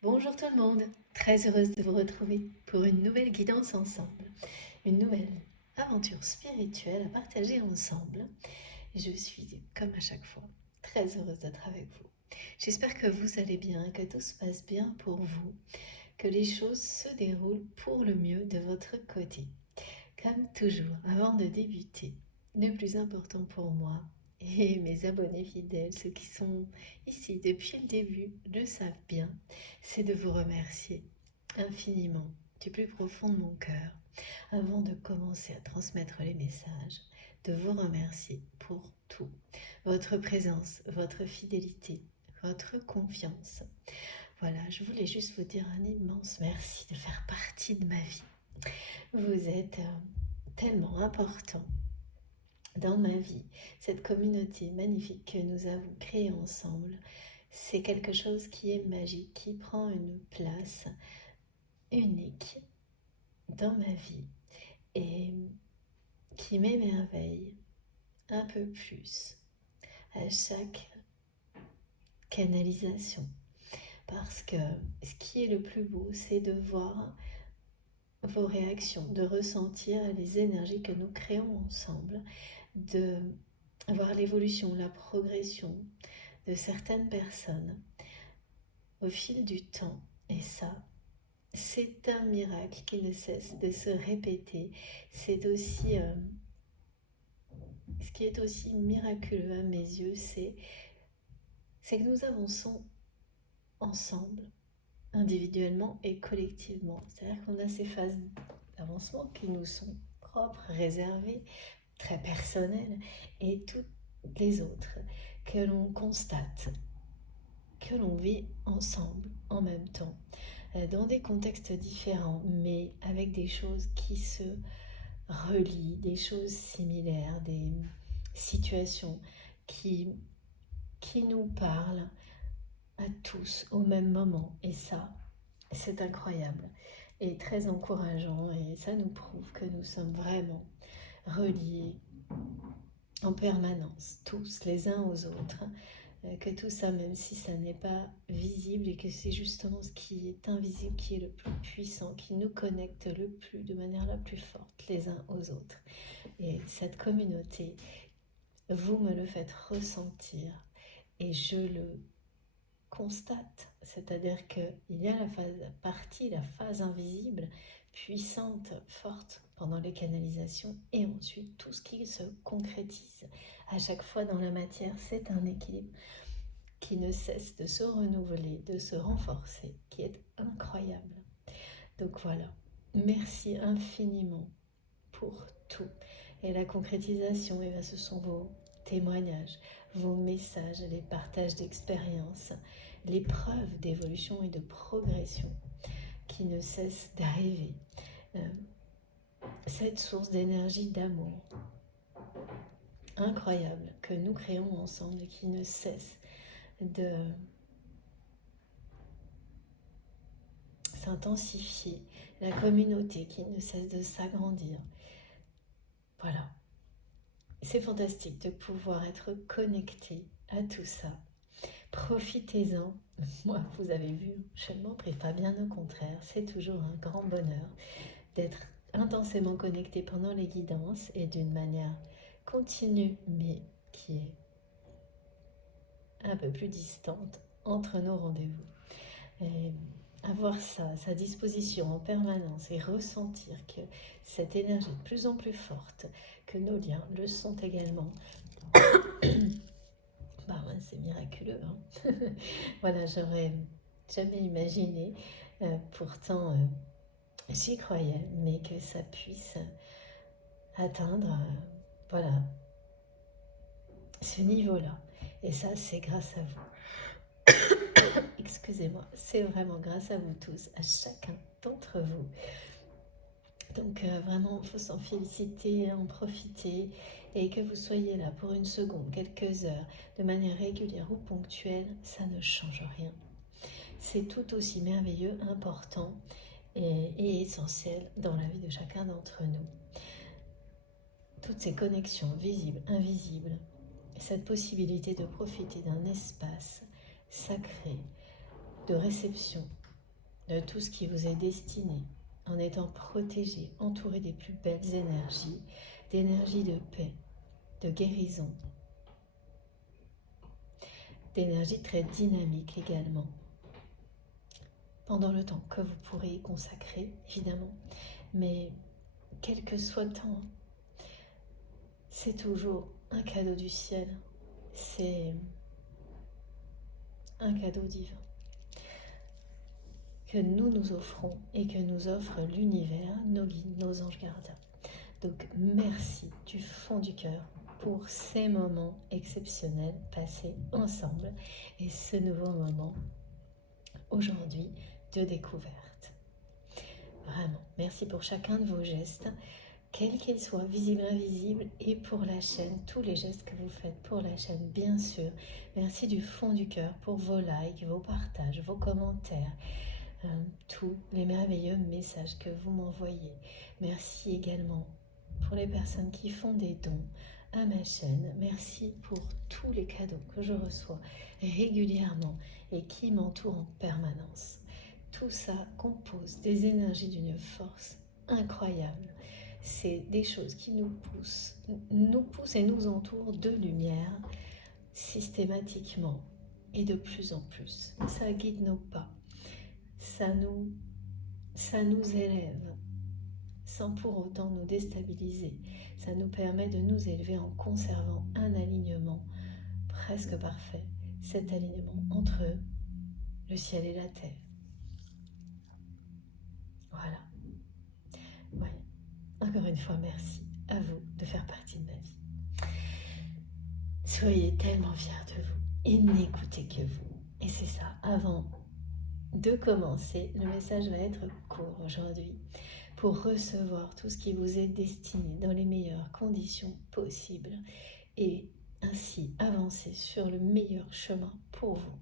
Bonjour tout le monde, très heureuse de vous retrouver pour une nouvelle guidance ensemble, une nouvelle aventure spirituelle à partager ensemble. Je suis, comme à chaque fois, très heureuse d'être avec vous. J'espère que vous allez bien, que tout se passe bien pour vous, que les choses se déroulent pour le mieux de votre côté. Comme toujours, avant de débuter, le plus important pour moi et mes abonnés fidèles, ceux qui sont ici depuis le début, le savent bien, c'est de vous remercier infiniment du plus profond de mon cœur, avant de commencer à transmettre les messages, de vous remercier pour tout, votre présence, votre fidélité, votre confiance. Voilà, je voulais juste vous dire un immense merci de faire partie de ma vie. Vous êtes tellement important dans ma vie. Cette communauté magnifique que nous avons créée ensemble, c'est quelque chose qui est magique, qui prend une place unique dans ma vie et qui m'émerveille un peu plus à chaque canalisation. Parce que ce qui est le plus beau, c'est de voir vos réactions, de ressentir les énergies que nous créons ensemble, de voir l'évolution, la progression de certaines personnes au fil du temps. Et ça, c'est un miracle qui ne cesse de se répéter. C'est aussi, ce qui est aussi miraculeux à mes yeux, c'est que nous avançons ensemble, individuellement et collectivement. C'est-à-dire qu'on a ces phases d'avancement qui nous sont propres, réservées, très personnelles, et toutes les autres que l'on constate, que l'on vit ensemble en même temps, dans des contextes différents, mais avec des choses qui se relient, des choses similaires, des situations qui nous parlent à tous au même moment. Et ça, c'est incroyable et très encourageant, et ça nous prouve que nous sommes vraiment reliés en permanence, tous les uns aux autres, que tout ça, même si ça n'est pas visible, et que c'est justement ce qui est invisible qui est le plus puissant, qui nous connecte le plus, de manière la plus forte, les uns aux autres. Et cette communauté, vous me le faites ressentir et je le constate, c'est-à-dire qu'il y a la phase invisible, puissante, forte pendant les canalisations, et ensuite tout ce qui se concrétise à chaque fois dans la matière. C'est un équilibre qui ne cesse de se renouveler, de se renforcer, qui est incroyable. Donc voilà, merci infiniment pour tout. Et la concrétisation, et bien, ce sont vos témoignages, vos messages, les partages d'expériences, les preuves d'évolution et de progression qui ne cessent d'arriver. Cette source d'énergie, d'amour incroyable que nous créons ensemble et qui ne cesse de s'intensifier, la communauté qui ne cesse de s'agrandir. Voilà, c'est fantastique de pouvoir être connecté à tout ça. Profitez-en. Moi, vous avez vu, je ne m'en prive pas, bien au contraire. C'est toujours un grand bonheur d'être intensément connecté pendant les guidances et d'une manière continue, mais qui est un peu plus distante entre nos rendez-vous. Et avoir ça à sa disposition en permanence et ressentir que cette énergie est de plus en plus forte, que nos liens le sont également, bah ouais, c'est miraculeux. Hein. Voilà, j'aurais jamais imaginé, pourtant j'y croyais, mais que ça puisse atteindre voilà, ce niveau-là. Et ça, c'est grâce à vous. Excusez-moi, c'est vraiment grâce à vous tous, à chacun d'entre vous. Donc vraiment, il faut s'en féliciter, en profiter, et que vous soyez là pour une seconde, quelques heures, de manière régulière ou ponctuelle, ça ne change rien. C'est tout aussi merveilleux, important et essentiel dans la vie de chacun d'entre nous. Toutes ces connexions visibles, invisibles, cette possibilité de profiter d'un espace sacré, de réception, de tout ce qui vous est destiné, en étant protégé, entouré des plus belles énergies, d'énergie de paix, de guérison, d'énergie très dynamique également, pendant le temps que vous pourrez y consacrer, évidemment, mais quel que soit le temps, c'est toujours un cadeau du ciel, c'est un cadeau divin que nous nous offrons et que nous offre l'univers, nos guides, nos anges gardiens. Donc merci du fond du cœur pour ces moments exceptionnels passés ensemble et ce nouveau moment aujourd'hui de découverte. Vraiment, merci pour chacun de vos gestes, quels qu'ils soient, visibles, invisibles, et pour la chaîne, tous les gestes que vous faites pour la chaîne, bien sûr. Merci du fond du cœur pour vos likes, vos partages, vos commentaires, tous les merveilleux messages que vous m'envoyez. Merci également pour les personnes qui font des dons à ma chaîne. Merci pour tous les cadeaux que je reçois régulièrement et qui m'entourent en permanence. Tout ça compose des énergies d'une force incroyable. C'est des choses qui nous poussent et nous entourent de lumière systématiquement et de plus en plus. Ça guide nos pas. Ça nous élève sans pour autant nous déstabiliser. Ça nous permet de nous élever en conservant un alignement presque parfait. Cet alignement entre le ciel et la terre. Voilà. Ouais. Encore une fois, merci à vous de faire partie de ma vie. Soyez tellement fiers de vous et n'écoutez que vous. Et c'est ça, avant de commencer, le message va être court aujourd'hui pour recevoir tout ce qui vous est destiné dans les meilleures conditions possibles et ainsi avancer sur le meilleur chemin pour vous,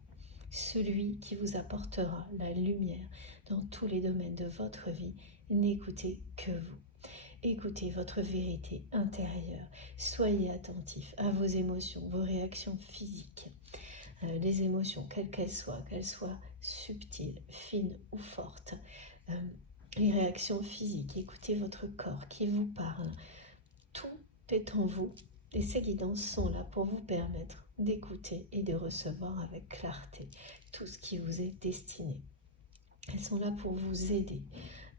celui qui vous apportera la lumière dans tous les domaines de votre vie. N'écoutez que vous. Écoutez votre vérité intérieure. Soyez attentif à vos émotions, vos réactions physiques. Les émotions, quelles qu'elles soient subtiles, fines ou fortes. Les réactions physiques, écoutez votre corps qui vous parle. Tout est en vous et ces guidances sont là pour vous permettre d'écouter et de recevoir avec clarté tout ce qui vous est destiné. Elles sont là pour vous aider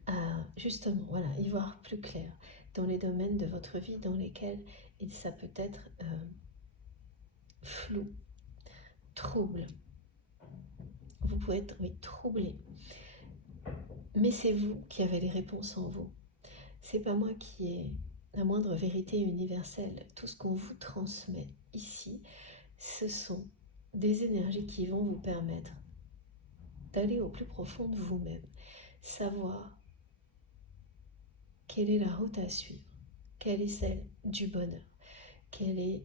à justement y voir plus clair dans les domaines de votre vie dans lesquels ça peut être flou, trouble. Vous pouvez être troublé, mais c'est vous qui avez les réponses en vous. C'est pas moi qui ai la moindre vérité universelle. Tout ce qu'on vous transmet ici, ce sont des énergies qui vont vous permettre d'aller au plus profond de vous-même, savoir quelle est la route à suivre, quelle est celle du bonheur, quel est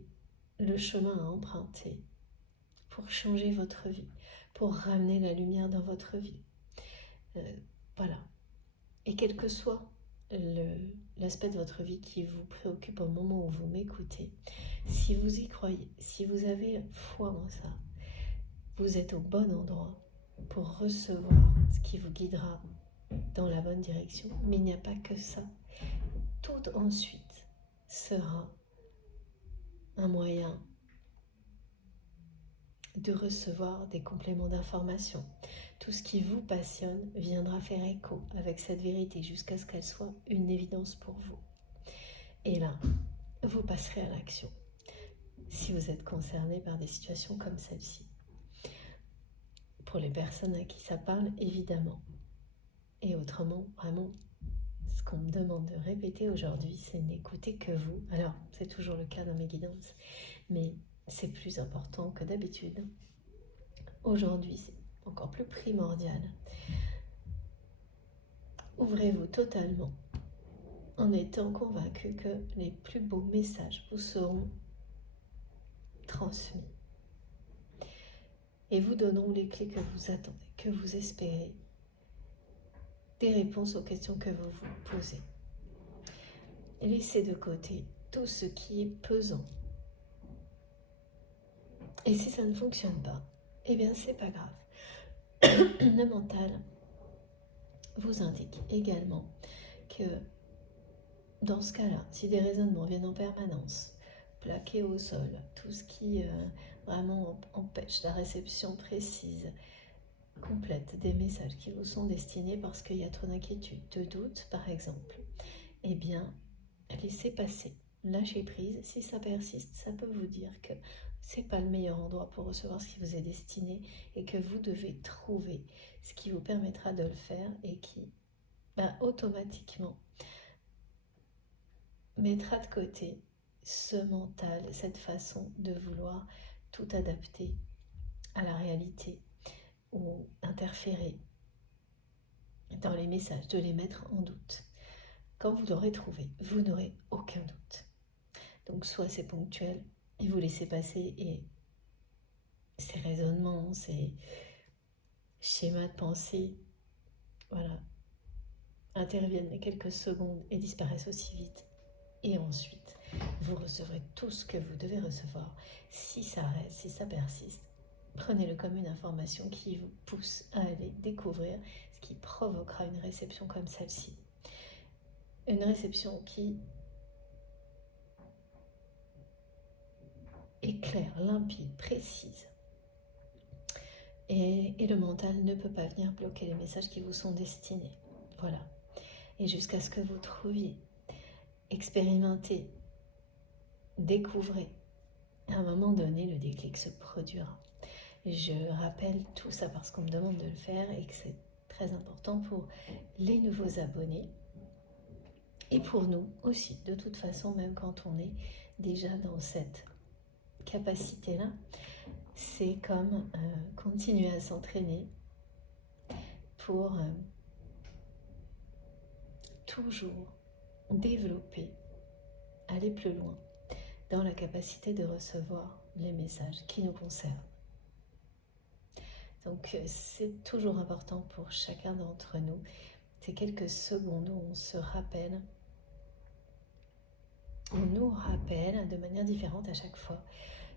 le chemin à emprunter pour changer votre vie, pour ramener la lumière dans votre vie. Voilà. Et quel que soit l'aspect de votre vie qui vous préoccupe au moment où vous m'écoutez, si vous y croyez, si vous avez foi en ça, vous êtes au bon endroit pour recevoir ce qui vous guidera dans la bonne direction. Mais il n'y a pas que ça. Tout ensuite sera un moyen de recevoir des compléments d'information. Tout ce qui vous passionne viendra faire écho avec cette vérité jusqu'à ce qu'elle soit une évidence pour vous. Et là, vous passerez à l'action si vous êtes concerné par des situations comme celle-ci. Pour les personnes à qui ça parle, évidemment. Et autrement, vraiment, ce qu'on me demande de répéter aujourd'hui, c'est n'écouter que vous. Alors, c'est toujours le cas dans mes guidances, mais c'est plus important que d'habitude. Aujourd'hui, c'est encore plus primordial. Ouvrez-vous totalement en étant convaincu que les plus beaux messages vous seront transmis et vous donneront les clés que vous attendez, que vous espérez, des réponses aux questions que vous vous posez. Laissez de côté tout ce qui est pesant. Et si ça ne fonctionne pas, eh bien c'est pas grave. Le mental vous indique également que dans ce cas-là, si des raisonnements viennent en permanence, plaqués au sol, tout ce qui vraiment empêche la réception précise, complète des messages qui vous sont destinés parce qu'il y a trop d'inquiétude, de doute par exemple, eh bien, laissez passer, lâchez prise. Si ça persiste, ça peut vous dire que c'est pas le meilleur endroit pour recevoir ce qui vous est destiné et que vous devez trouver ce qui vous permettra de le faire et qui, automatiquement, mettra de côté ce mental, cette façon de vouloir tout adapter à la réalité ou interférer dans les messages, de les mettre en doute. Quand vous l'aurez trouvé, vous n'aurez aucun doute. Donc soit c'est ponctuel et vous laissez passer et ces raisonnements, ces schémas de pensée, voilà, interviennent les quelques secondes et disparaissent aussi vite. Et ensuite, vous recevrez tout ce que vous devez recevoir. Si ça reste, si ça persiste, prenez-le comme une information qui vous pousse à aller découvrir ce qui provoquera une réception comme celle-ci. Une réception qui est claire, limpide, précise. Et le mental ne peut pas venir bloquer les messages qui vous sont destinés. Voilà. Et jusqu'à ce que vous trouviez, expérimentez, découvrez, à un moment donné, le déclic se produira. Je rappelle tout ça parce qu'on me demande de le faire et que c'est très important pour les nouveaux abonnés et pour nous aussi. De toute façon, même quand on est déjà dans cette capacité-là, c'est comme continuer à s'entraîner pour toujours développer, aller plus loin dans la capacité de recevoir les messages qui nous concernent. Donc c'est toujours important pour chacun d'entre nous, ces quelques secondes où on se rappelle, on nous rappelle de manière différente à chaque fois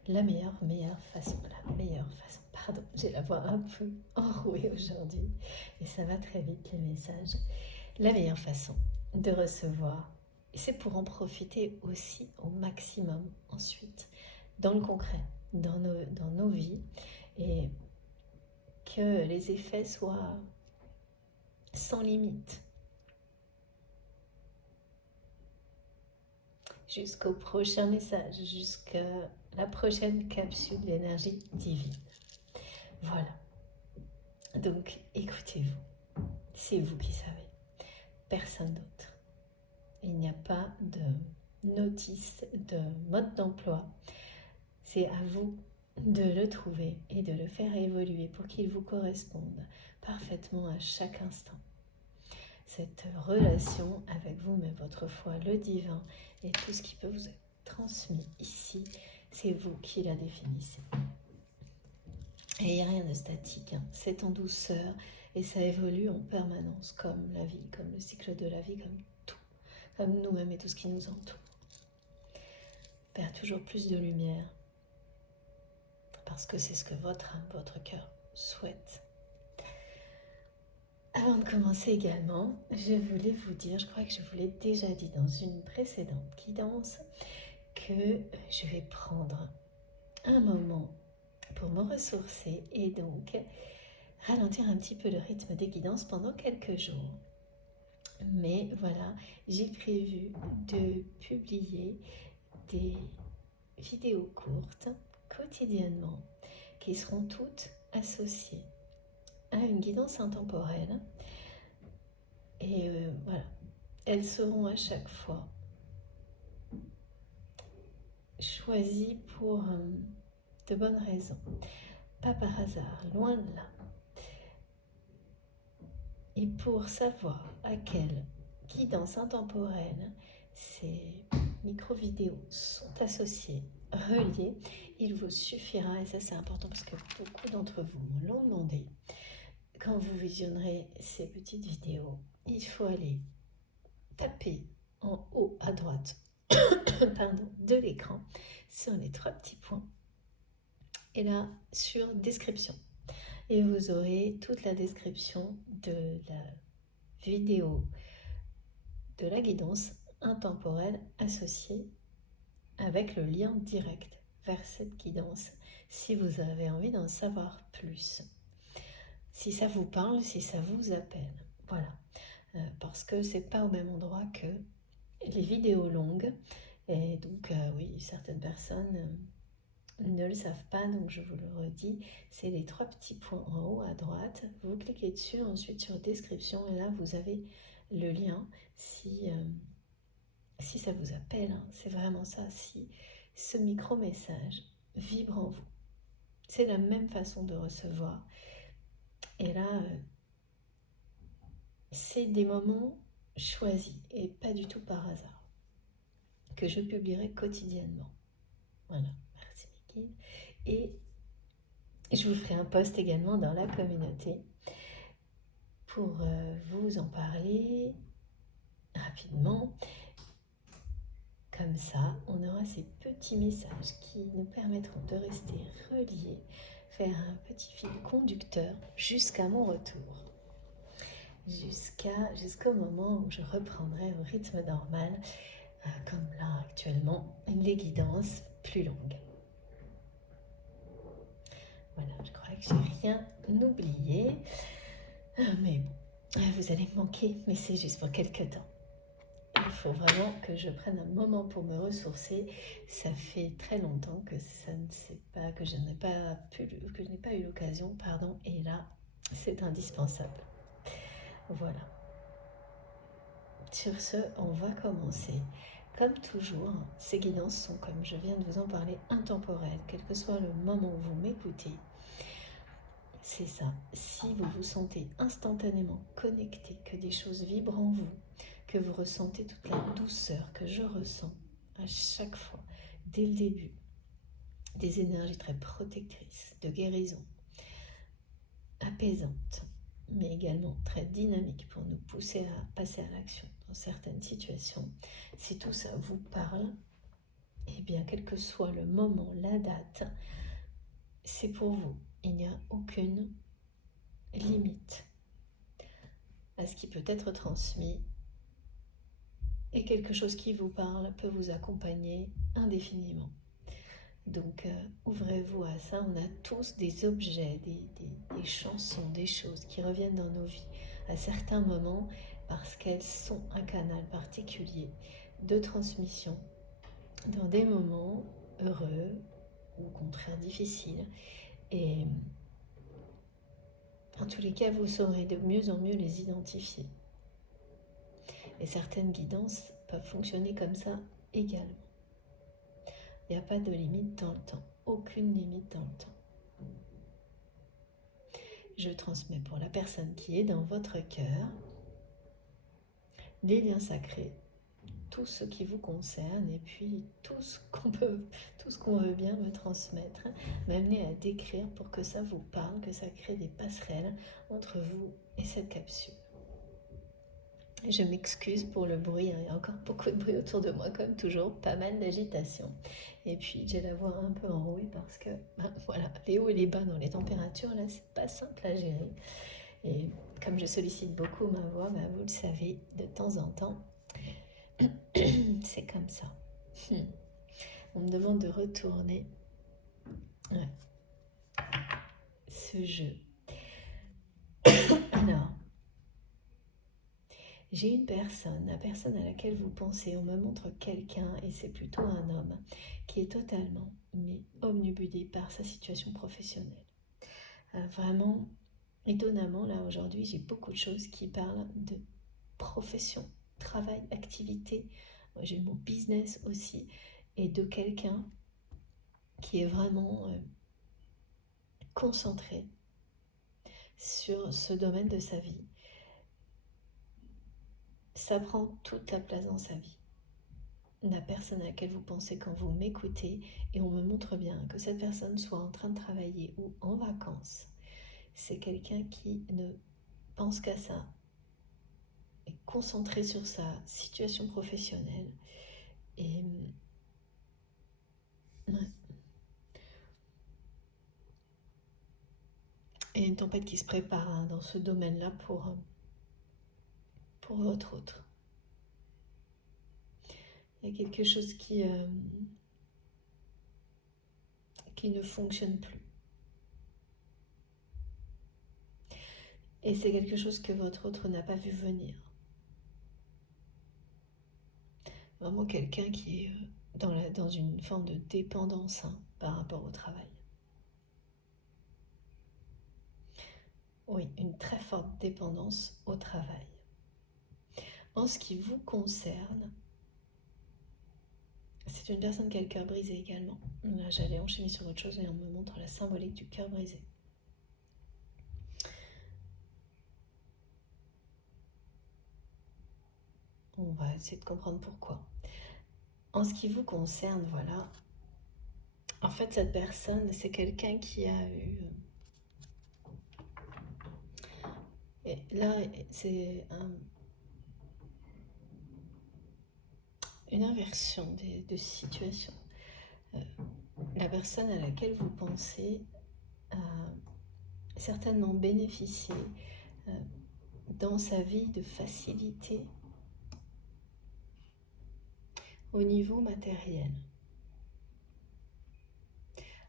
la meilleure façon, pardon, j'ai la voix un peu enrouée aujourd'hui et ça va très vite les messages, la meilleure façon de recevoir, et c'est pour en profiter aussi au maximum ensuite, dans le concret, dans nos vies, et que les effets soient sans limite. Jusqu'au prochain message, jusqu'à la prochaine capsule de l'énergie divine. Voilà. Donc, écoutez-vous. C'est vous qui savez. Personne d'autre. Il n'y a pas de notice, de mode d'emploi. C'est à vous de le trouver et de le faire évoluer pour qu'il vous corresponde parfaitement à chaque instant. Cette relation avec vous-même, votre foi, le divin et tout ce qui peut vous être transmis ici, c'est vous qui la définissez. Et il n'y a rien de statique, hein. C'est en douceur et ça évolue en permanence, comme la vie, comme le cycle de la vie, comme tout, comme nous-mêmes et tout ce qui nous entoure. Vers toujours plus de lumière, parce que c'est ce que votre âme, votre cœur souhaite. Avant de commencer également, je voulais vous dire, je crois que je vous l'ai déjà dit dans une précédente guidance, que je vais prendre un moment pour me ressourcer et donc ralentir un petit peu le rythme des guidances pendant quelques jours. Mais voilà, j'ai prévu de publier des vidéos courtes quotidiennement qui seront toutes associées à une guidance intemporelle. Et voilà, elles seront à chaque fois choisies pour de bonnes raisons. Pas par hasard, loin de là. Et pour savoir à quelle guidance intemporelle ces micro-vidéos sont associées, reliées, il vous suffira, et ça c'est important parce que beaucoup d'entre vous me l'ont demandé, quand vous visionnerez ces petites vidéos, il faut aller taper en haut à droite de l'écran sur les 3 petits points et là sur description. Et vous aurez toute la description de vidéo de la guidance intemporelle associée avec le lien direct vers cette guidance si vous avez envie d'en savoir plus. Si ça vous parle, si ça vous appelle. Voilà. Parce que c'est pas au même endroit que les vidéos longues. Et donc, oui, certaines personnes ne le savent pas, donc je vous le redis. C'est les 3 petits points en haut à droite. Vous cliquez dessus, ensuite sur description, et là, vous avez le lien si ça vous appelle. Hein, c'est vraiment ça. Si ce micro-message vibre en vous. C'est la même façon de recevoir. Et là, c'est des moments choisis et pas du tout par hasard que je publierai quotidiennement. Voilà, merci Miki. Et je vous ferai un post également dans la communauté pour vous en parler rapidement. Comme ça, on aura ces petits messages qui nous permettront de rester reliés, faire un petit fil conducteur jusqu'à mon retour. Jusqu'au moment où je reprendrai au rythme normal, comme là actuellement, les guidances plus longues. Voilà, je crois que j'ai rien oublié, mais bon, vous allez me manquer, mais c'est juste pour quelques temps. Il faut vraiment que je prenne un moment pour me ressourcer. Ça fait très longtemps que je n'ai pas eu l'occasion, et là, c'est indispensable. Voilà. Sur ce, on va commencer. Comme toujours, ces guidances sont, comme je viens de vous en parler, intemporelles, quel que soit le moment où vous m'écoutez. C'est ça. Si vous vous sentez instantanément connecté, que des choses vibrent en vous, que vous ressentez toute la douceur que je ressens à chaque fois, dès le début, des énergies très protectrices, de guérison, apaisantes, mais également très dynamiques pour nous pousser à passer à l'action dans certaines situations. Si tout ça vous parle, eh bien, quel que soit le moment, la date, c'est pour vous. Il n'y a aucune limite à ce qui peut être transmis, et quelque chose qui vous parle peut vous accompagner indéfiniment. Donc ouvrez-vous à ça. On a tous des objets, des chansons, des choses qui reviennent dans nos vies à certains moments parce qu'elles sont un canal particulier de transmission dans des moments heureux ou au contraire difficiles. Et en tous les cas, vous saurez de mieux en mieux les identifier. Et certaines guidances peuvent fonctionner comme ça également. Il n'y a pas de limite dans le temps, aucune limite dans le temps. Je transmets pour la personne qui est dans votre cœur les liens sacrés, tout ce qui vous concerne, et puis tout ce qu'on veut bien me transmettre, m'amener à décrire pour que ça vous parle, que ça crée des passerelles entre vous et cette capsule. Je m'excuse pour le bruit, il y a encore beaucoup de bruit autour de moi, comme toujours, pas mal d'agitation. Et puis j'ai la voix un peu enrouée parce que, voilà, les hauts et les bas dans les températures, là, c'est pas simple à gérer. Et comme je sollicite beaucoup ma voix, vous le savez, de temps en temps, c'est comme ça. On me demande de retourner ce jeu. Alors, j'ai une personne, la personne à laquelle vous pensez, on me montre quelqu'un, et c'est plutôt un homme, qui est totalement, mais omnibulé par sa situation professionnelle. Vraiment, étonnamment, là aujourd'hui, j'ai beaucoup de choses qui parlent de profession, travail, activité. J'ai le mot business aussi, et de quelqu'un qui est vraiment concentré sur ce domaine de sa vie. Ça prend toute la place dans sa vie. La personne à laquelle vous pensez quand vous m'écoutez, et on me montre bien que cette personne soit en train de travailler ou en vacances, c'est quelqu'un qui ne pense qu'à ça, est concentré sur sa situation professionnelle. Et ouais. Et une tempête qui se prépare dans ce domaine-là pour pour votre autre. Il y a quelque chose qui ne fonctionne plus. Et c'est quelque chose que votre autre n'a pas vu venir. Vraiment quelqu'un qui est dans une forme de dépendance par rapport au travail. Oui, une très forte dépendance au travail. En ce qui vous concerne, c'est une personne qui a le cœur brisé également. Là, j'allais enchaîner sur autre chose et on me montre la symbolique du cœur brisé. On va essayer de comprendre pourquoi. En ce qui vous concerne, voilà. En fait, cette personne, c'est quelqu'un qui a eu... Et là, c'est une inversion de situation. La personne à laquelle vous pensez a certainement bénéficié dans sa vie de facilité au niveau matériel.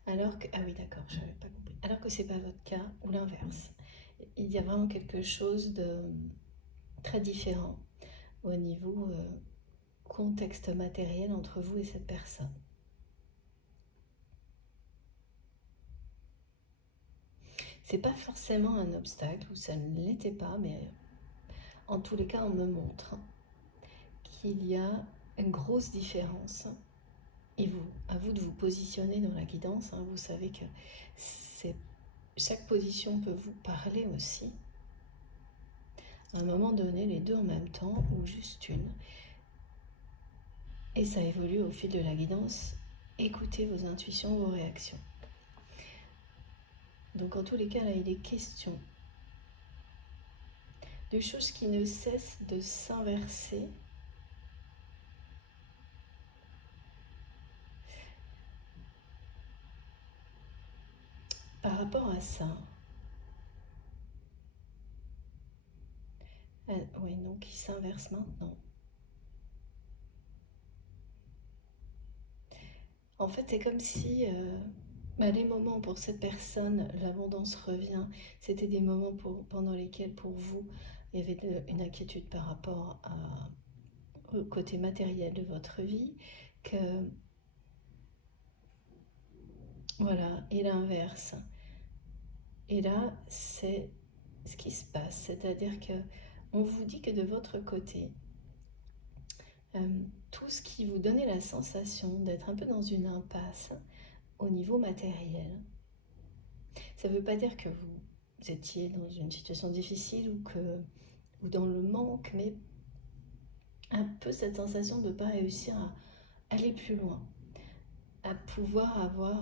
Alors que, ah oui d'accord, je n'avais pas compris. Alors que ce n'est pas votre cas, ou l'inverse. Il y a vraiment quelque chose de très différent au niveau contexte matériel entre vous et cette personne. C'est pas forcément un obstacle, ou ça ne l'était pas, mais en tous les cas, on me montre qu'il y a une grosse différence. Et vous, à vous de vous positionner dans la guidance. Vous savez que chaque position peut vous parler aussi. À un moment donné, les deux en même temps, ou juste une. Et ça évolue au fil de la guidance. Écoutez vos intuitions, vos réactions. Donc en tous les cas, là, il est question de choses qui ne cessent de s'inverser. Par rapport à ça, oui, non, qui s'inverse maintenant. En fait, c'est comme si les moments pour cette personne, l'abondance revient. C'était des moments pendant lesquels, pour vous, il y avait une inquiétude par rapport au côté matériel de votre vie, que voilà, et l'inverse. Et là, c'est ce qui se passe, c'est-à-dire que on vous dit que de votre côté, tout ce qui vous donnait la sensation d'être un peu dans une impasse au niveau matériel, ça ne veut pas dire que vous étiez dans une situation difficile ou dans le manque, mais un peu cette sensation de ne pas réussir à aller plus loin, à pouvoir avoir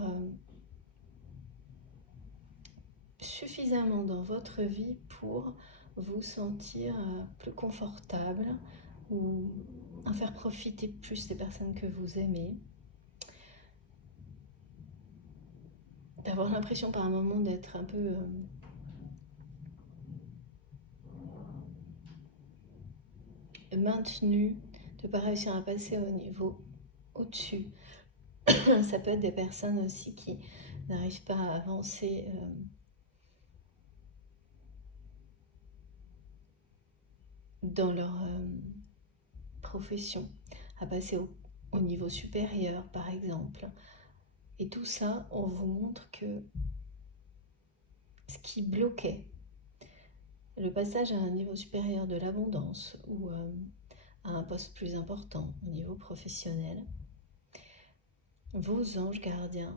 suffisamment dans votre vie pour vous sentir plus confortable ou en faire profiter plus des personnes que vous aimez. D'avoir l'impression par un moment d'être un peu maintenu, de ne pas réussir à passer au niveau au-dessus. Ça peut être des personnes aussi qui n'arrivent pas à avancer dans leur profession, à passer au niveau supérieur par exemple. Et tout ça, on vous montre que ce qui bloquait le passage à un niveau supérieur de l'abondance ou à un poste plus important au niveau professionnel, vos anges gardiens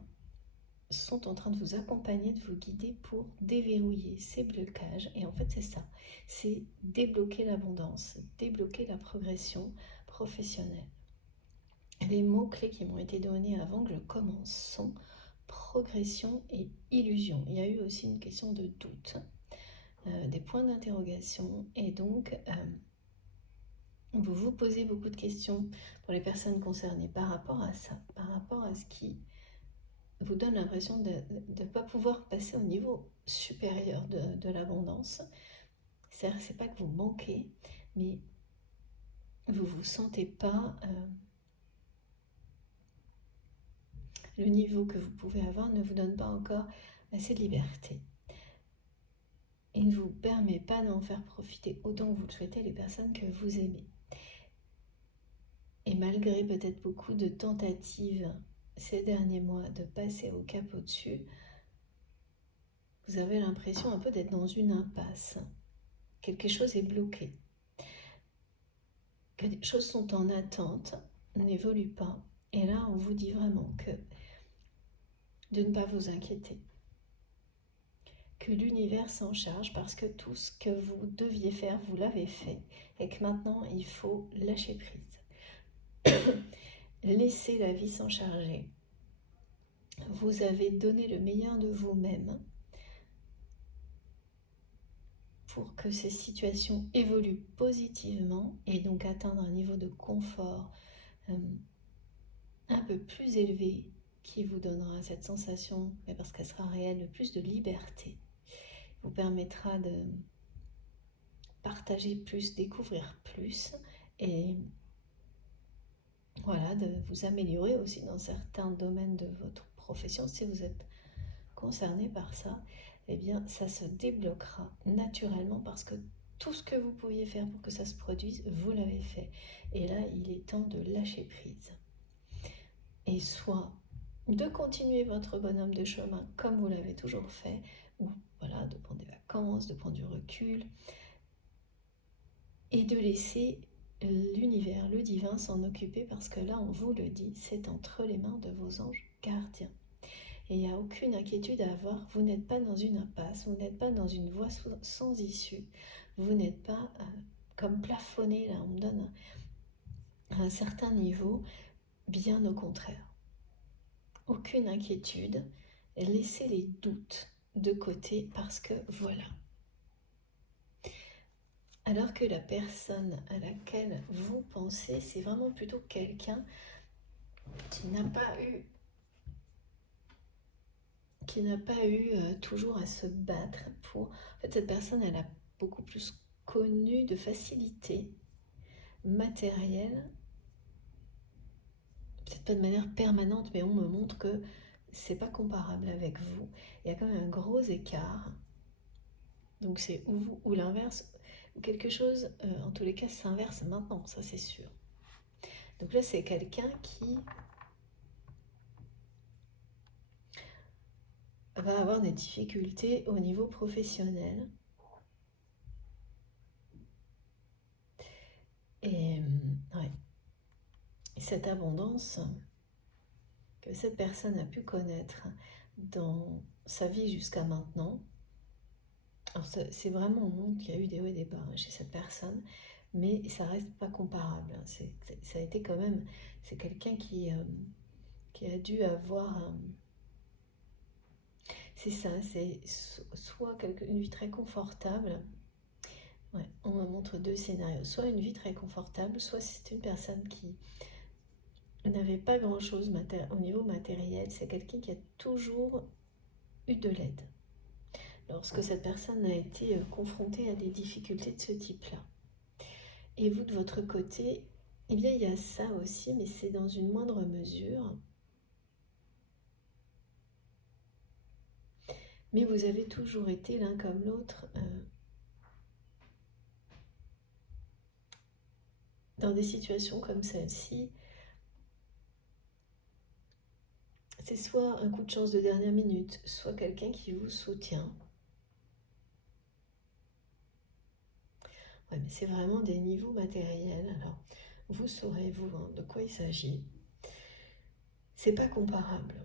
sont en train de vous accompagner, de vous guider pour déverrouiller ces blocages. Et en fait, c'est ça, c'est débloquer l'abondance, débloquer la progression professionnelle. Les mots-clés qui m'ont été donnés avant que je commence sont progression et illusion. Il y a eu aussi une question de doute, des points d'interrogation, et donc vous vous posez beaucoup de questions pour les personnes concernées par rapport à ça, par rapport à ce qui vous donne l'impression de ne pas pouvoir passer au niveau supérieur de l'abondance. C'est-à-dire que ce n'est pas que vous manquez, mais vous ne vous sentez pas... le niveau que vous pouvez avoir ne vous donne pas encore assez de liberté. Il ne vous permet pas d'en faire profiter autant que vous le souhaitez les personnes que vous aimez. Et malgré peut-être beaucoup de tentatives ces derniers mois de passer au cap au-dessus, vous avez l'impression un peu d'être dans une impasse. Quelque chose est bloqué. Que des choses sont en attente, n'évoluent pas. Et là, on vous dit vraiment que de ne pas vous inquiéter. Que l'univers s'en charge parce que tout ce que vous deviez faire, vous l'avez fait. Et que maintenant, il faut lâcher prise. Laissez la vie s'en charger. Vous avez donné le meilleur de vous-même pour que ces situations évoluent positivement et donc atteindre un niveau de confort un peu plus élevé qui vous donnera cette sensation, mais parce qu'elle sera réelle, de plus de liberté, vous permettra de partager plus, découvrir plus et voilà, de vous améliorer aussi dans certains domaines de votre profession. Si vous êtes concerné par ça, eh bien ça se débloquera naturellement parce que tout ce que vous pouviez faire pour que ça se produise, vous l'avez fait. Et là, il est temps de lâcher prise. Et soit de continuer votre bonhomme de chemin comme vous l'avez toujours fait, ou voilà, de prendre des vacances, de prendre du recul, et de laisser l'univers, le divin s'en occuper parce que là, on vous le dit, c'est entre les mains de vos anges gardiens. Et il n'y a aucune inquiétude à avoir, vous n'êtes pas dans une impasse, vous n'êtes pas dans une voie sans issue, vous n'êtes pas comme plafonné, là on me donne un certain niveau, bien au contraire. Aucune inquiétude, laissez les doutes de côté parce que voilà. Alors que la personne à laquelle vous pensez, c'est vraiment plutôt quelqu'un qui n'a pas eu toujours à se battre pour... En fait, cette personne, elle a beaucoup plus connu de facilité matérielle, peut-être pas de manière permanente, mais on me montre que c'est pas comparable avec vous. Il y a quand même un gros écart. Donc c'est ou vous ou l'inverse, ou quelque chose, en tous les cas, s'inverse maintenant, ça c'est sûr. Donc là, c'est quelqu'un qui va avoir des difficultés au niveau professionnel. Et ouais. Et cette abondance que cette personne a pu connaître dans sa vie jusqu'à maintenant, alors c'est vraiment un monde qui a eu des hauts et des bas chez cette personne, mais ça reste pas comparable. Ça a été quand même, c'est quelqu'un qui a dû avoir, c'est ça, c'est soit une vie très confortable. Ouais, on me montre deux scénarios, soit une vie très confortable, soit c'est une personne qui n'avait pas grand-chose au niveau matériel, c'est quelqu'un qui a toujours eu de l'aide lorsque cette personne a été confrontée à des difficultés de ce type-là. Et vous, de votre côté, eh bien, il y a ça aussi, mais c'est dans une moindre mesure. Mais vous avez toujours été l'un comme l'autre dans des situations comme celle-ci. C'est soit un coup de chance de dernière minute, soit quelqu'un qui vous soutient. Ouais, mais c'est vraiment des niveaux matériels. Alors, vous saurez, vous, de quoi il s'agit. C'est pas comparable.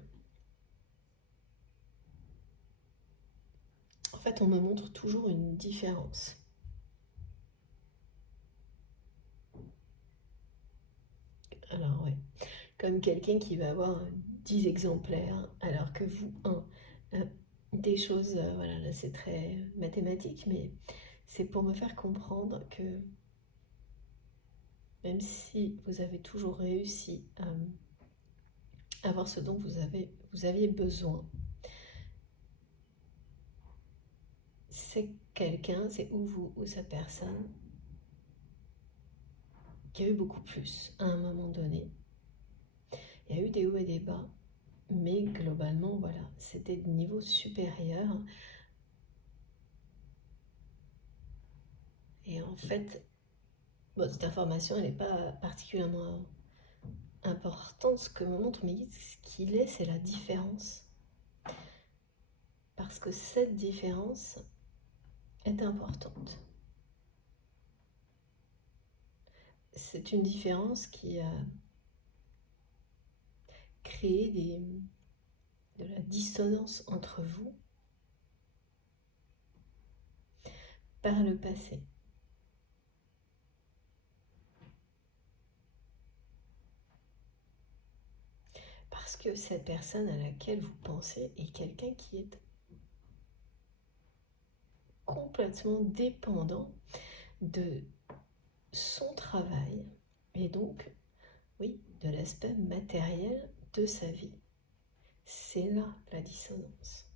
En fait, on me montre toujours une différence. Alors, ouais, comme quelqu'un qui va avoir 10 exemplaires, alors que vous, des choses, voilà, là c'est très mathématique, mais c'est pour me faire comprendre que même si vous avez toujours réussi à avoir ce dont vous aviez besoin, c'est quelqu'un, c'est ou vous ou cette personne Il y a eu beaucoup plus à un moment donné. Il y a eu des hauts et des bas, mais globalement, voilà, c'était de niveau supérieur. Et en fait, bon, cette information, elle n'est pas particulièrement importante. Ce que me montre mes guides, ce qu'il est, c'est la différence. Parce que cette différence est importante. C'est une différence qui a créé de la dissonance entre vous par le passé. Parce que cette personne à laquelle vous pensez est quelqu'un qui est complètement dépendant de son travail et donc, oui, de l'aspect matériel de sa vie. C'est là la dissonance.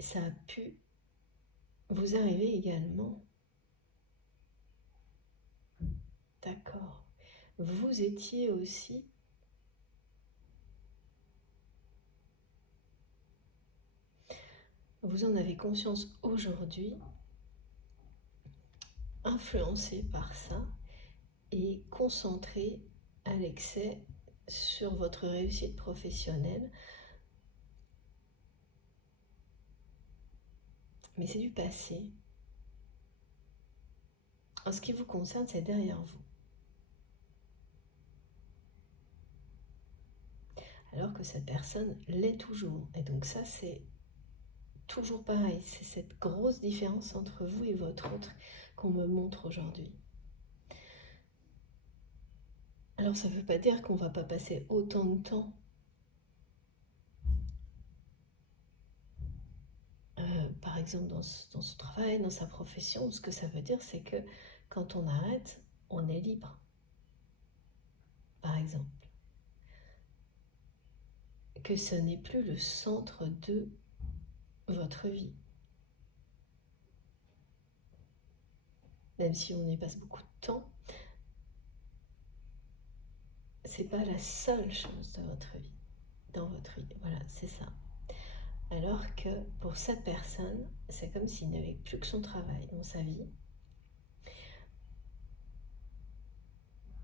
Ça a pu vous arriver également. D'accord. Vous étiez aussi vous en avez conscience aujourd'hui, influencé par ça et concentré à l'excès sur votre réussite professionnelle. Mais c'est du passé. En ce qui vous concerne, c'est derrière vous. Alors que cette personne l'est toujours. Et donc ça, c'est toujours pareil. C'est cette grosse différence entre vous et votre autre qu'on me montre aujourd'hui. Alors ça ne veut pas dire qu'on ne va pas passer autant de temps par exemple dans son travail, dans sa profession. Ce que ça veut dire, c'est que quand on arrête, on est libre. Par exemple. Que ce n'est plus le centre de votre vie. Même si on y passe beaucoup de temps, c'est pas la seule chose de votre vie, dans votre vie. Voilà, c'est ça. Alors que pour cette personne, c'est comme s'il n'avait plus que son travail dans sa vie.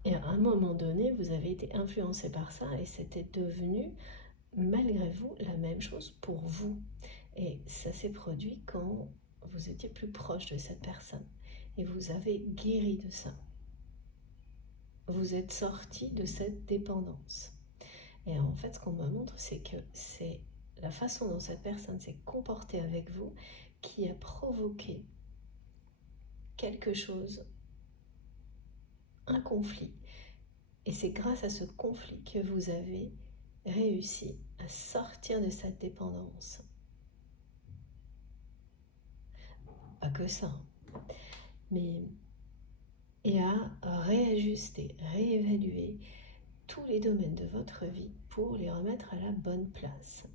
Et à un moment donné, vous avez été influencé par ça et c'était devenu, malgré vous, la même chose pour vous. Et ça s'est produit quand vous étiez plus proche de cette personne. Et vous avez guéri de ça. Vous êtes sorti de cette dépendance. Et en fait, ce qu'on me montre, c'est que c'est la façon dont cette personne s'est comportée avec vous qui a provoqué quelque chose, un conflit. Et c'est grâce à ce conflit que vous avez réussi à sortir de cette dépendance. Pas que ça, mais et à réajuster, réévaluer tous les domaines de votre vie pour les remettre à la bonne place.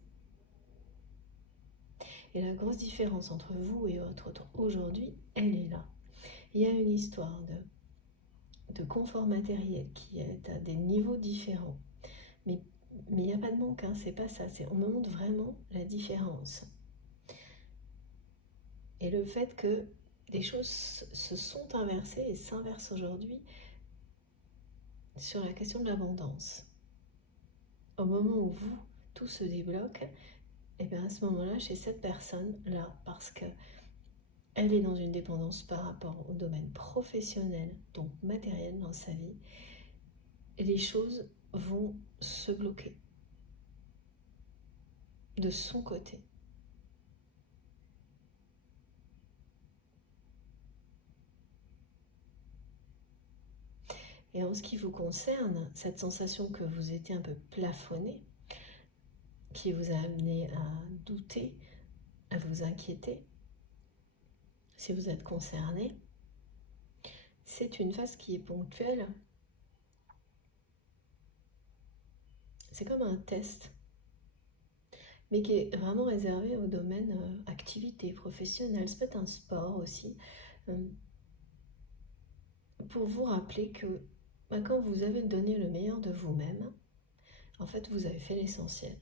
Et la grosse différence entre vous et votre autre aujourd'hui, elle est là. Il y a une histoire de confort matériel qui est à des niveaux différents. Mais il n'y a pas de manque, hein, c'est pas ça. On me montre vraiment la différence. Et le fait que les choses se sont inversées et s'inversent aujourd'hui sur la question de l'abondance. Au moment où tout se débloque, et bien à ce moment-là, chez cette personne-là, parce que elle est dans une dépendance par rapport au domaine professionnel, donc matériel dans sa vie, les choses vont se bloquer de son côté. Et en ce qui vous concerne, cette sensation que vous étiez un peu plafonné, qui vous a amené à douter, à vous inquiéter, si vous êtes concerné, c'est une phase qui est ponctuelle. C'est comme un test mais qui est vraiment réservé au domaine activité professionnelle. Ça peut être un sport aussi, pour vous rappeler que quand vous avez donné le meilleur de vous-même, en fait, vous avez fait l'essentiel.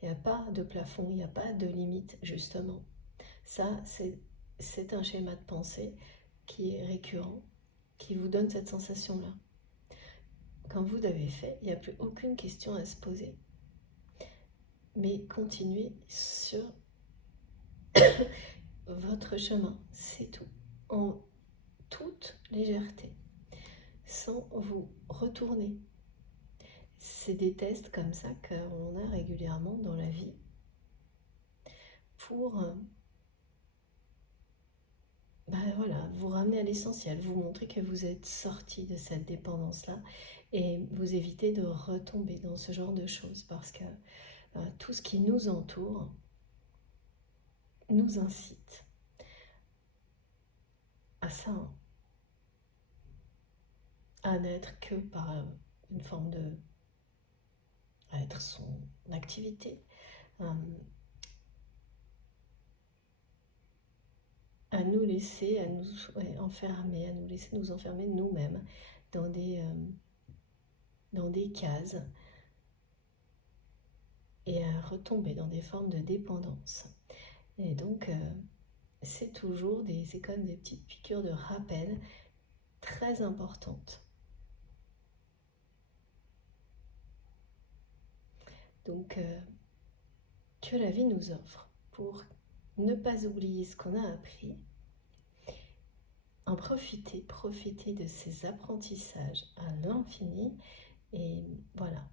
Il n'y a pas de plafond, il n'y a pas de limite, justement. Ça, c'est un schéma de pensée qui est récurrent, qui vous donne cette sensation-là. Quand vous l'avez fait, il n'y a plus aucune question à se poser. Mais continuez sur votre chemin, c'est tout. En toute légèreté, sans vous retourner. C'est des tests comme ça qu'on a régulièrement dans la vie pour voilà, vous ramener à l'essentiel, vous montrer que vous êtes sorti de cette dépendance-là et vous éviter de retomber dans ce genre de choses parce que tout ce qui nous entoure nous incite à ça, hein, à n'être que par une forme de... à être son activité, à nous laisser, à nous enfermer, à nous laisser nous enfermer nous-mêmes dans des cases et à retomber dans des formes de dépendance. Et donc, c'est comme des petites piqûres de rappel très importantes. Donc, que la vie nous offre pour ne pas oublier ce qu'on a appris, en profiter de ces apprentissages à l'infini et voilà.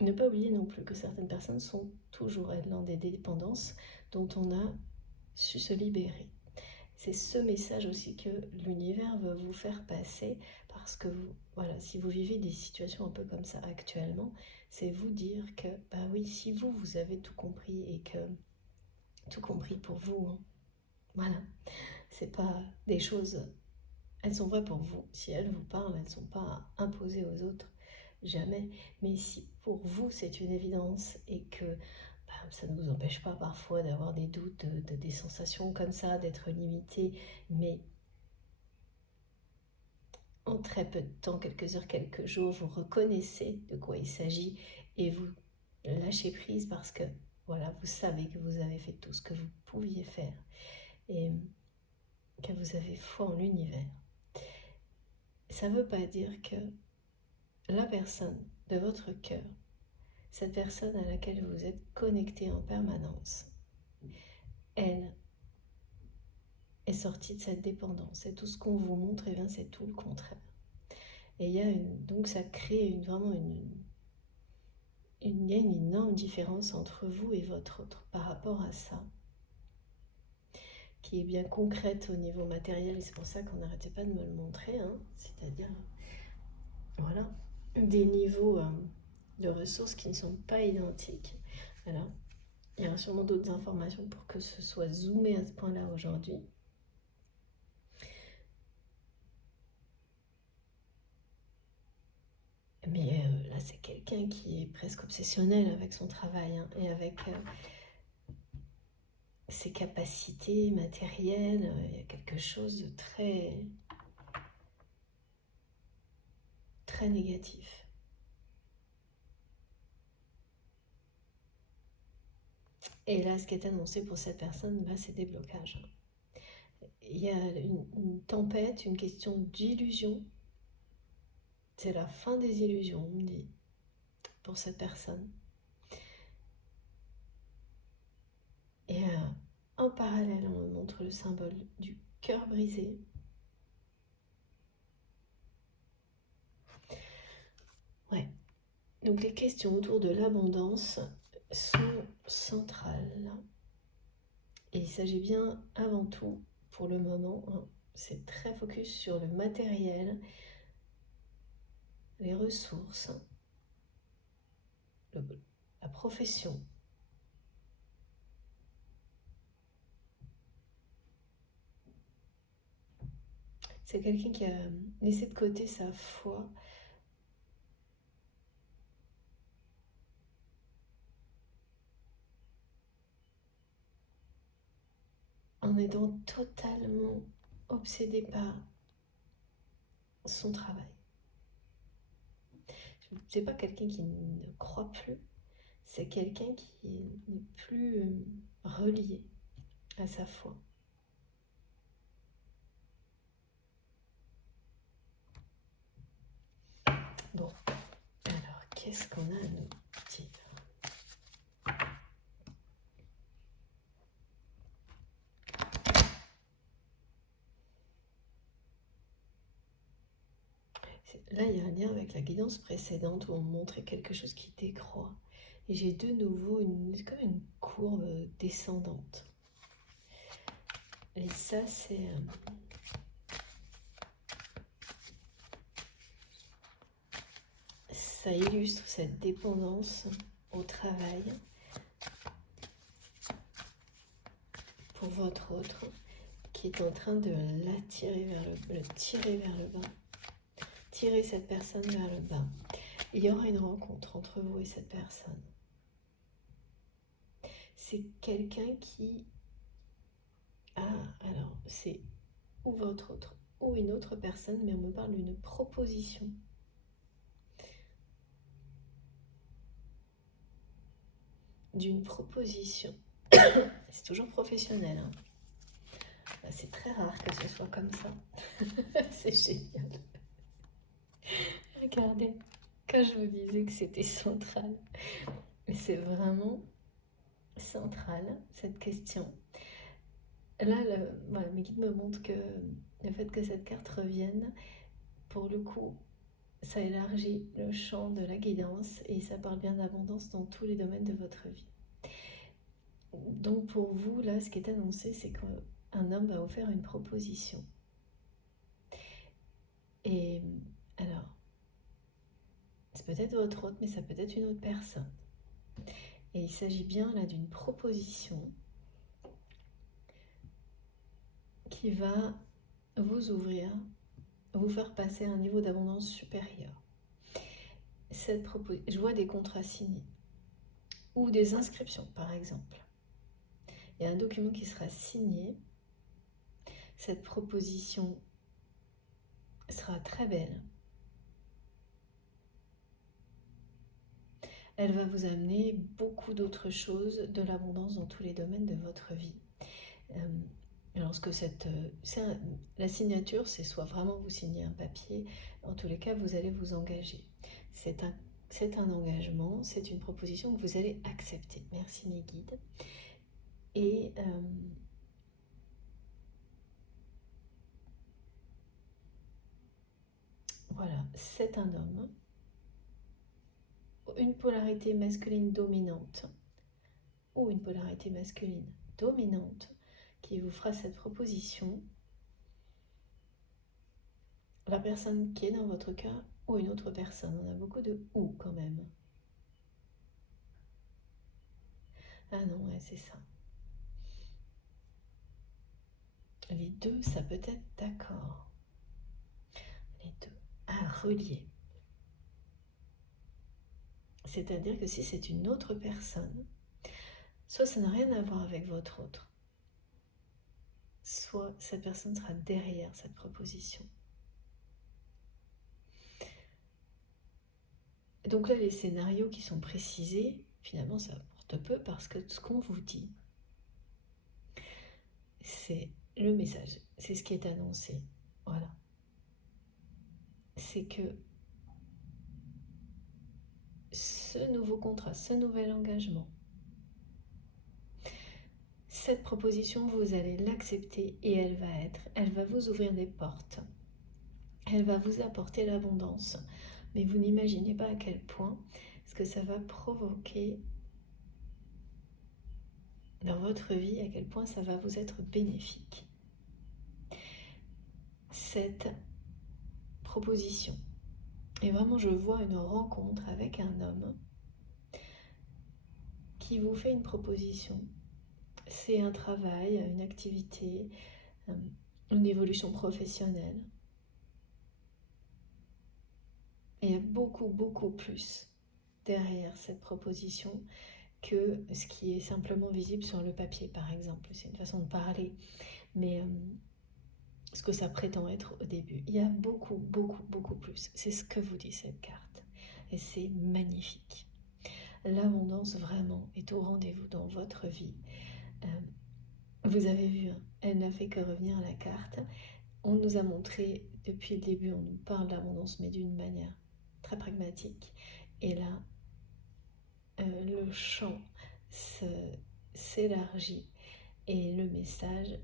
Ne pas oublier non plus que certaines personnes sont toujours elles dans des dépendances dont on a su se libérer. C'est ce message aussi que l'univers veut vous faire passer parce que voilà, si vous vivez des situations un peu comme ça actuellement, c'est vous dire que bah oui, si vous avez tout compris et que tout compris pour vous, hein, voilà, c'est pas des choses, elles sont vraies pour vous. Si elles vous parlent, elles ne sont pas imposées aux autres, jamais. Mais si pour vous c'est une évidence et que ça ne vous empêche pas parfois d'avoir des doutes, des sensations comme ça, d'être limité, mais en très peu de temps, quelques heures, quelques jours, vous reconnaissez de quoi il s'agit et vous lâchez prise parce que voilà, vous savez que vous avez fait tout ce que vous pouviez faire et que vous avez foi en l'univers. Ça ne veut pas dire que la personne de votre cœur, cette personne à laquelle vous êtes connecté en permanence, elle est sortie de cette dépendance. Et tout ce qu'on vous montre, eh bien, c'est tout le contraire. Et donc ça crée il y a une énorme différence entre vous et votre autre par rapport à ça, qui est bien concrète au niveau matériel, et c'est pour ça qu'on n'arrêtait pas de me le montrer, hein, c'est-à-dire, voilà, des niveaux de ressources qui ne sont pas identiques. Voilà. Il y aura sûrement d'autres informations pour que ce soit zoomé à ce point-là aujourd'hui. Mais là, c'est quelqu'un qui est presque obsessionnel avec son travail, hein, et avec ses capacités matérielles. Il y a quelque chose de très, très négatif. Et là, ce qui est annoncé pour cette personne, c'est des blocages. Il y a une tempête, une question d'illusion. C'est la fin des illusions, on me dit, pour cette personne. Et en parallèle, on me montre le symbole du cœur brisé. Ouais. Donc les questions autour de l'abondance sont centrales. Et il s'agit bien avant tout, pour le moment, hein, c'est très focus sur le matériel, les ressources, la profession. C'est quelqu'un qui a laissé de côté sa foi en étant totalement obsédé par son travail. C'est pas quelqu'un qui ne croit plus, c'est quelqu'un qui n'est plus relié à sa foi. Bon, alors qu'est-ce qu'on a à nous dire? Là, il y a un lien avec la guidance précédente où on montrait quelque chose qui décroît. Et j'ai de nouveau comme une courbe descendante. Et ça, ça illustre cette dépendance au travail pour votre autre qui est en train de l'attirer le tirer vers le bas. Tirer cette personne vers le bas. Il y aura une rencontre entre vous et cette personne. C'est quelqu'un qui alors c'est ou votre autre ou une autre personne, mais on me parle d'une proposition. D'une proposition. C'est toujours professionnel. Hein. C'est très rare que ce soit comme ça. C'est génial. Regardez, quand je vous disais que c'était central, c'est vraiment central cette question. Là, voilà, mes guides me montrent que le fait que cette carte revienne, pour le coup, ça élargit le champ de la guidance et ça parle bien d'abondance dans tous les domaines de votre vie. Donc pour vous, là, ce qui est annoncé, c'est qu'un homme va vous faire une proposition. Et alors, c'est peut-être votre autre, mais ça peut être une autre personne. Et il s'agit bien là d'une proposition qui va vous ouvrir, vous faire passer à un niveau d'abondance supérieur. Je vois des contrats signés ou des inscriptions par exemple. Il y a un document qui sera signé. Cette proposition sera très belle. Elle va vous amener beaucoup d'autres choses, de l'abondance dans tous les domaines de votre vie. Lorsque la signature, c'est soit vraiment vous signez un papier, en tous les cas, vous allez vous engager. C'est un engagement, c'est une proposition que vous allez accepter. Merci mes guides. Et voilà, c'est un homme. Une polarité masculine dominante ou une polarité masculine dominante qui vous fera cette proposition. La personne qui est dans votre cas ou une autre personne. On a beaucoup de « ou » quand même. Ah non, ouais, c'est ça. Les deux, ça peut être d'accord. Les deux. Reliés. C'est-à-dire que si c'est une autre personne, soit ça n'a rien à voir avec votre autre, soit cette personne sera derrière cette proposition. Donc là, les scénarios qui sont précisés, finalement, ça apporte peu parce que ce qu'on vous dit, c'est le message, c'est ce qui est annoncé. Voilà. C'est que ce nouveau contrat, ce nouvel engagement, cette proposition, vous allez l'accepter et elle va vous ouvrir des portes. Elle va vous apporter l'abondance. Mais vous n'imaginez pas à quel point ce que ça va provoquer dans votre vie, à quel point ça va vous être bénéfique. Cette proposition. Et vraiment, je vois une rencontre avec un homme qui vous fait une proposition. C'est un travail, une activité, une évolution professionnelle. Et il y a beaucoup, beaucoup plus derrière cette proposition. que ce qui est simplement visible sur le papier, par exemple. C'est une façon de parler, mais ce que ça prétend être au début. Il y a beaucoup, beaucoup, beaucoup plus. C'est ce que vous dit cette carte. Et c'est magnifique. L'abondance vraiment est au rendez-vous dans votre vie. Vous avez vu, hein, elle n'a fait que revenir à la carte. On nous a montré, depuis le début, on nous parle d'abondance, mais d'une manière très pragmatique. Et là, le champ s'élargit et le message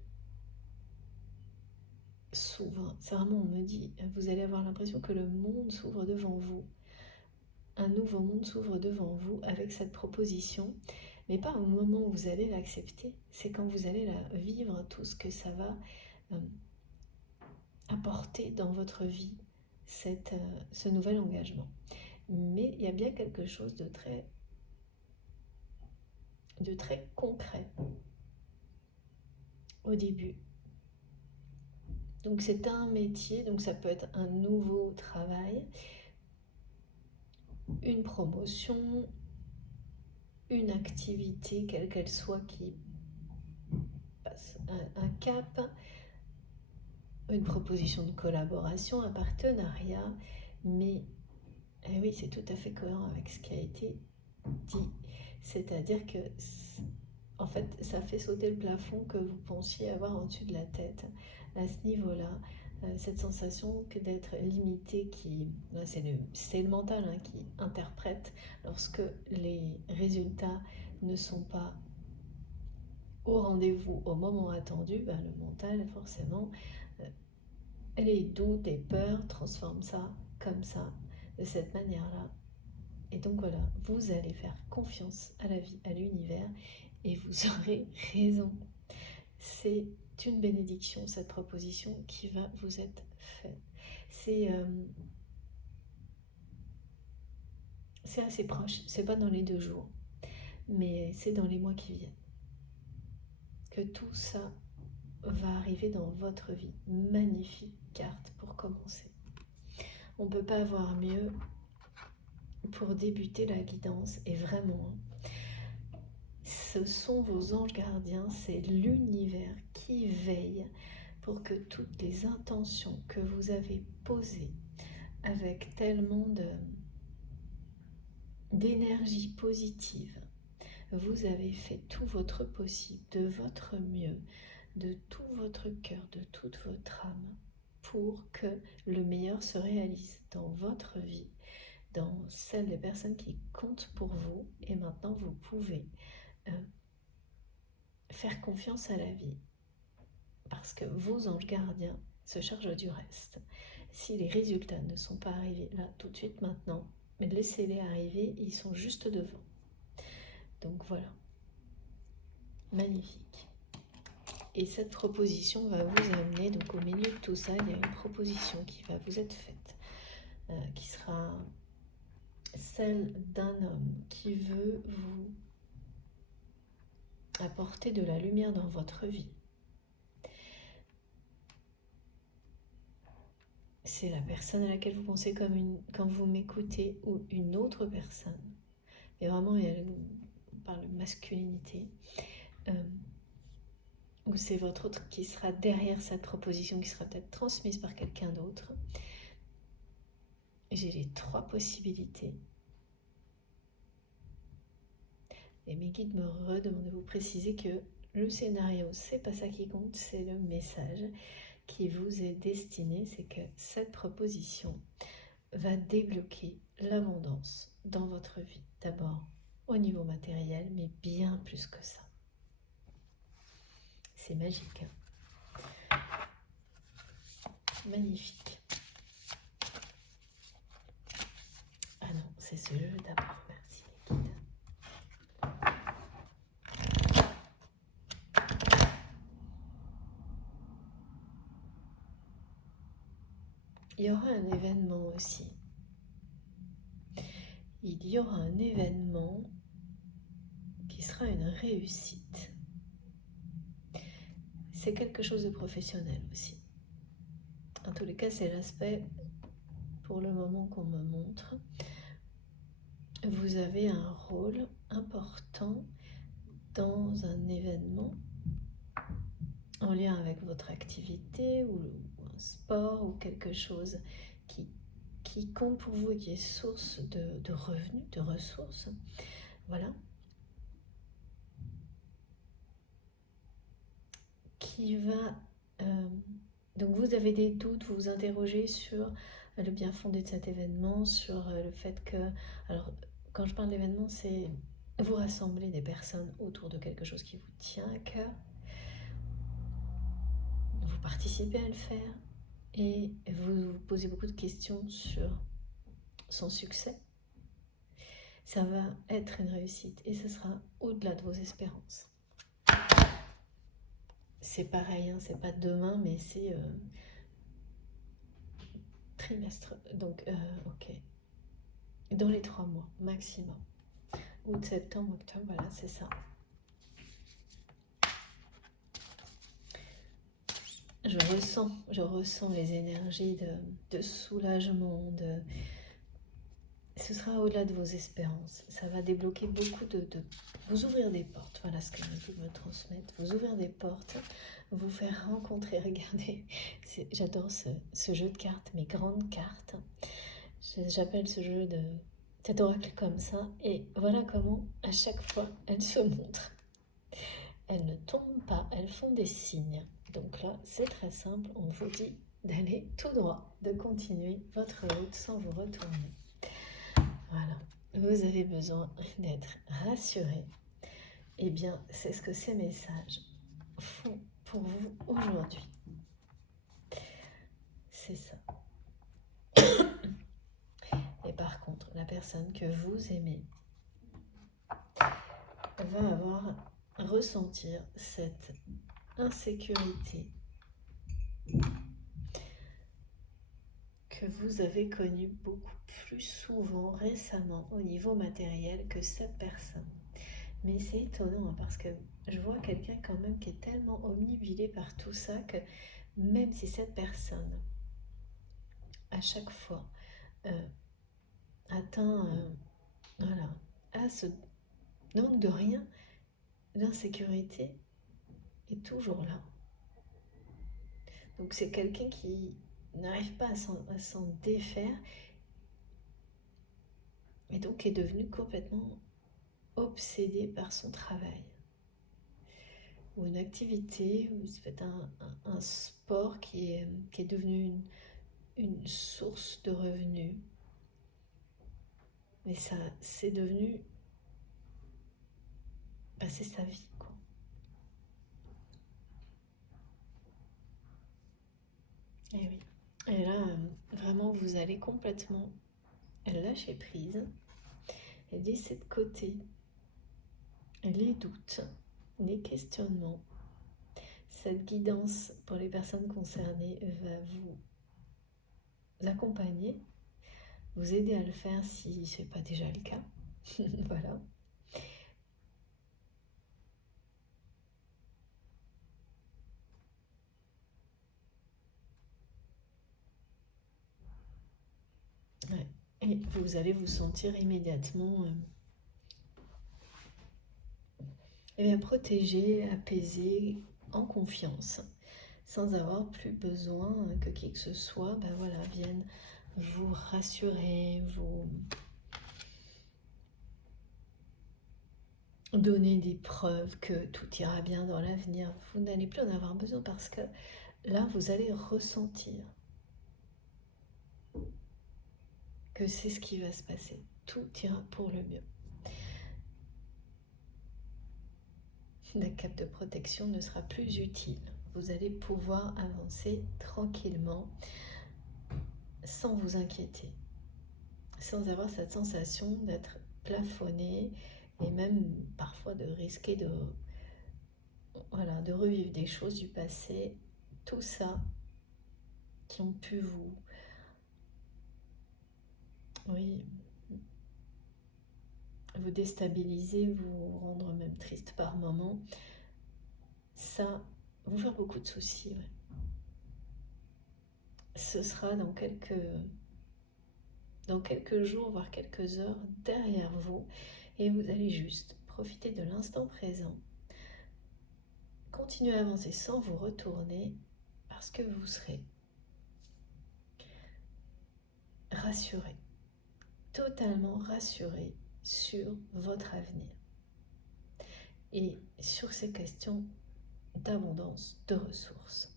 s'ouvre. C'est vraiment, on me dit, vous allez avoir l'impression que le monde s'ouvre devant vous. Un nouveau monde s'ouvre devant vous avec cette proposition, mais pas au moment où vous allez l'accepter, c'est quand vous allez la vivre, tout ce que ça va apporter dans votre vie, ce nouvel engagement. Mais il y a bien quelque chose de très concret au début. Donc c'est un métier, donc ça peut être un nouveau travail, une promotion, une activité, quelle qu'elle soit, qui passe un cap, une proposition de collaboration, un partenariat, mais oui, c'est tout à fait cohérent avec ce qui a été dit. C'est-à-dire que, en fait, ça fait sauter le plafond que vous pensiez avoir au-dessus de la tête. À ce niveau-là, cette sensation que d'être limité, c'est le mental, hein, qui interprète lorsque les résultats ne sont pas au rendez-vous au moment attendu, le mental, forcément, les doutes et peurs transforment ça comme ça, de cette manière-là. Et donc voilà, vous allez faire confiance à la vie, à l'univers, et vous aurez raison. C'est une bénédiction, cette proposition qui va vous être faite. C'est assez proche, c'est pas dans les 2 jours, mais c'est dans les mois qui viennent que tout ça va arriver dans votre vie. Magnifique carte pour commencer. On ne peut pas avoir mieux pour débuter la guidance, et vraiment, ce sont vos anges gardiens, c'est l'univers qui veille pour que toutes les intentions que vous avez posées avec tellement d'énergie positive, vous avez fait tout votre possible, de votre mieux, de tout votre cœur, de toute votre âme, pour que le meilleur se réalise dans votre vie, dans celle des personnes qui comptent pour vous. Et maintenant, vous pouvez faire confiance à la vie, parce que vos anges gardiens se chargent du reste. Si les résultats ne sont pas arrivés là, tout de suite, maintenant, mais laissez-les arriver, ils sont juste devant. Donc voilà, magnifique. Et cette proposition va vous amener, donc au milieu de tout ça, il y a une proposition qui va vous être faite, qui sera celle d'un homme qui veut vous apporter de la lumière dans votre vie. C'est la personne à laquelle vous pensez quand vous m'écoutez, ou une autre personne. Et vraiment, on parle de masculinité. Ou c'est votre autre qui sera derrière cette proposition, qui sera peut-être transmise par quelqu'un d'autre. J'ai les 3 possibilités. Et mes guides me redemandent de vous préciser que le scénario, c'est pas ça qui compte, c'est le message qui vous est destiné. C'est que cette proposition va débloquer l'abondance dans votre vie. D'abord au niveau matériel, mais bien plus que ça. C'est magique. Magnifique. Ah non, c'est ce jeu d'abord. Merci les guides. Il y aura un événement aussi. Il y aura un événement qui sera une réussite. C'est quelque chose de professionnel aussi. En tous les cas, c'est l'aspect, pour le moment, qu'on me montre. Vous avez un rôle important dans un événement en lien avec votre activité ou un sport ou quelque chose qui compte pour vous et qui est source de revenus, de ressources. Voilà. Qui va... donc vous avez des doutes, vous vous interrogez sur le bien fondé de cet événement, sur le fait que... Alors, quand je parle d'événement, c'est vous rassembler des personnes autour de quelque chose qui vous tient à cœur. Vous participez à le faire et vous vous posez beaucoup de questions sur son succès. Ça va être une réussite et ce sera au-delà de vos espérances. C'est pareil, hein, c'est pas demain, mais c'est trimestre. Donc, ok. Dans les 3 mois, maximum. Août, septembre, octobre, voilà, c'est ça. Je ressens les énergies de soulagement, ce sera au-delà de vos espérances. Ça va débloquer beaucoup de vous ouvrir des portes. Voilà ce que je veux me transmettre. Vous ouvrir des portes, vous faire rencontrer. Regardez, j'adore ce jeu de cartes, mes grandes cartes. J'appelle ce jeu cet oracle comme ça. Et voilà comment, à chaque fois, elles se montrent. Elles ne tombent pas, elles font des signes. Donc là, c'est très simple. On vous dit d'aller tout droit, de continuer votre route sans vous retourner. Voilà, vous avez besoin d'être rassuré. Eh bien, c'est ce que ces messages font pour vous aujourd'hui. C'est ça. Et par contre, la personne que vous aimez va ressentir cette insécurité que vous avez connue beaucoup plus souvent récemment au niveau matériel que cette personne. Mais c'est étonnant hein, parce que je vois quelqu'un quand même qui est tellement omnibilé par tout ça que même si cette personne, à chaque fois, atteint, voilà, à ce manque de rien, l'insécurité est toujours là. Donc c'est quelqu'un qui n'arrive pas à s'en défaire et donc est devenu complètement obsédé par son travail ou une activité, ou c'est peut-être un sport qui est devenu une source de revenus. Mais ça, c'est devenu... c'est sa vie, quoi. Et oui. Et là, vraiment, vous allez complètement lâcher prise et laisser de côté les doutes, les questionnements. Cette guidance pour les personnes concernées va vous accompagner, vous aider à le faire si ce n'est pas déjà le cas. Voilà. Ouais. Et vous allez vous sentir immédiatement protégé, apaisé, en confiance, sans avoir plus besoin que qui que ce soit vienne vous rassurer, vous donner des preuves que tout ira bien dans l'avenir. Vous n'allez plus en avoir besoin parce que là, vous allez ressentir que c'est ce qui va se passer. Tout ira pour le mieux. La cape de protection ne sera plus utile. Vous allez pouvoir avancer tranquillement, sans vous inquiéter, sans avoir cette sensation d'être plafonné et même parfois de risquer de revivre des choses du passé, tout ça qui ont pu vous déstabiliser, vous rendre même triste par moments, ça vous faire beaucoup de soucis. Ouais. Ce sera dans quelques jours, voire quelques heures derrière vous. Et vous allez juste profiter de l'instant présent, continuer à avancer sans vous retourner, parce que vous serez rassuré, totalement rassuré sur votre avenir et sur ces questions d'abondance, de ressources.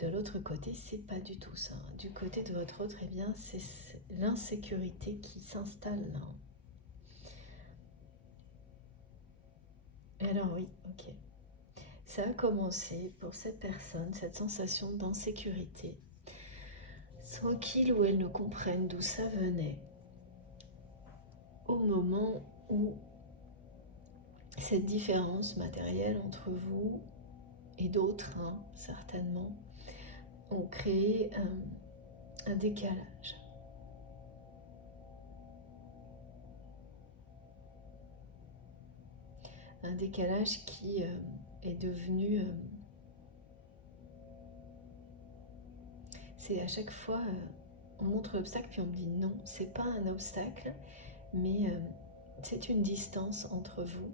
De l'autre côté, c'est pas du tout ça. Du côté de votre autre, eh bien, c'est l'insécurité qui s'installe là. Alors oui, ok. Ça a commencé pour cette personne, cette sensation d'insécurité, sans qu'il ou elle ne comprenne d'où ça venait, au moment où cette différence matérielle entre vous et d'autres, certainement, ont créé un décalage. Un décalage qui est devenu... c'est à chaque fois, on montre l'obstacle puis on me dit non, c'est pas un obstacle, mais c'est une distance entre vous.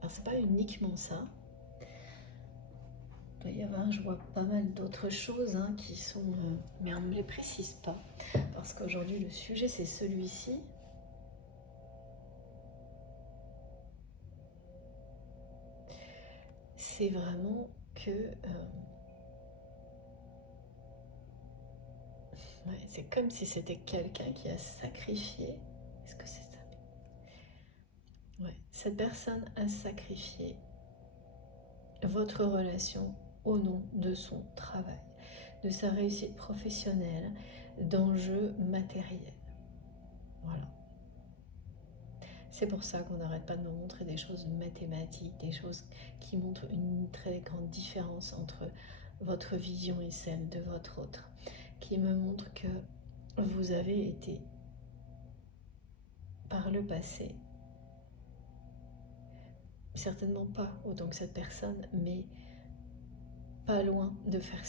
Alors c'est pas uniquement ça. Il doit y avoir, je vois pas mal d'autres choses qui sont... mais on ne me les précise pas. Parce qu'aujourd'hui, le sujet, c'est celui-ci. C'est vraiment que... ouais, c'est comme si c'était quelqu'un qui a sacrifié. Est-ce que c'est ça? Ouais, cette personne a sacrifié votre relation au nom de son travail, de sa réussite professionnelle, d'enjeux matériels. Voilà. C'est pour ça qu'on n'arrête pas de nous montrer des choses mathématiques, des choses qui montrent une très grande différence entre votre vision et celle de votre autre, qui me montre que vous avez été, par le passé, certainement pas autant que cette personne, mais pas loin de faire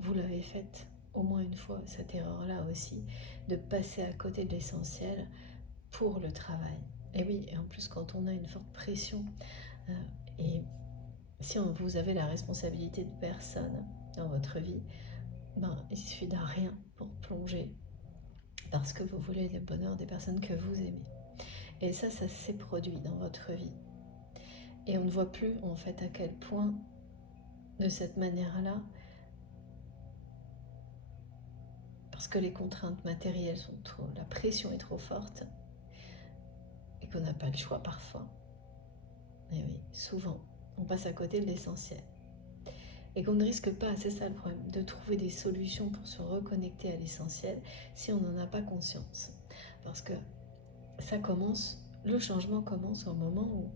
vous l'avez faite au moins une fois, cette erreur-là aussi, de passer à côté de l'essentiel pour le travail. Et oui, et en plus quand on a une forte pression, et si vous avez la responsabilité de personne dans votre vie, il suffit d'un rien pour plonger, parce que vous voulez le bonheur des personnes que vous aimez. Et ça s'est produit dans votre vie. Et on ne voit plus en fait à quel point, de cette manière-là, parce que les contraintes matérielles sont trop, la pression est trop forte, et qu'on n'a pas le choix parfois. Et oui, souvent, on passe à côté de l'essentiel. Et qu'on ne risque pas, c'est ça le problème, de trouver des solutions pour se reconnecter à l'essentiel si on n'en a pas conscience. Parce que ça commence, le changement commence au moment où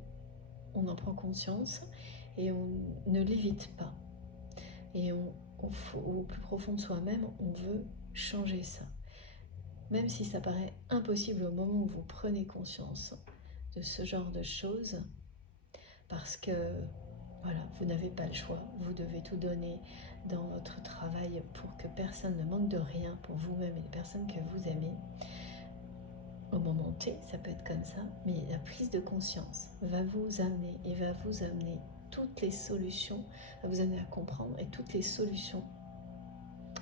on en prend conscience et on ne l'évite pas. Et au plus profond de soi-même, on veut changer ça. Même si ça paraît impossible au moment où vous prenez conscience de ce genre de choses, parce que voilà, vous n'avez pas le choix, vous devez tout donner dans votre travail pour que personne ne manque de rien pour vous-même et les personnes que vous aimez. Au moment T, ça peut être comme ça, mais la prise de conscience va vous amener toutes les solutions, va vous amener à comprendre, et toutes les solutions,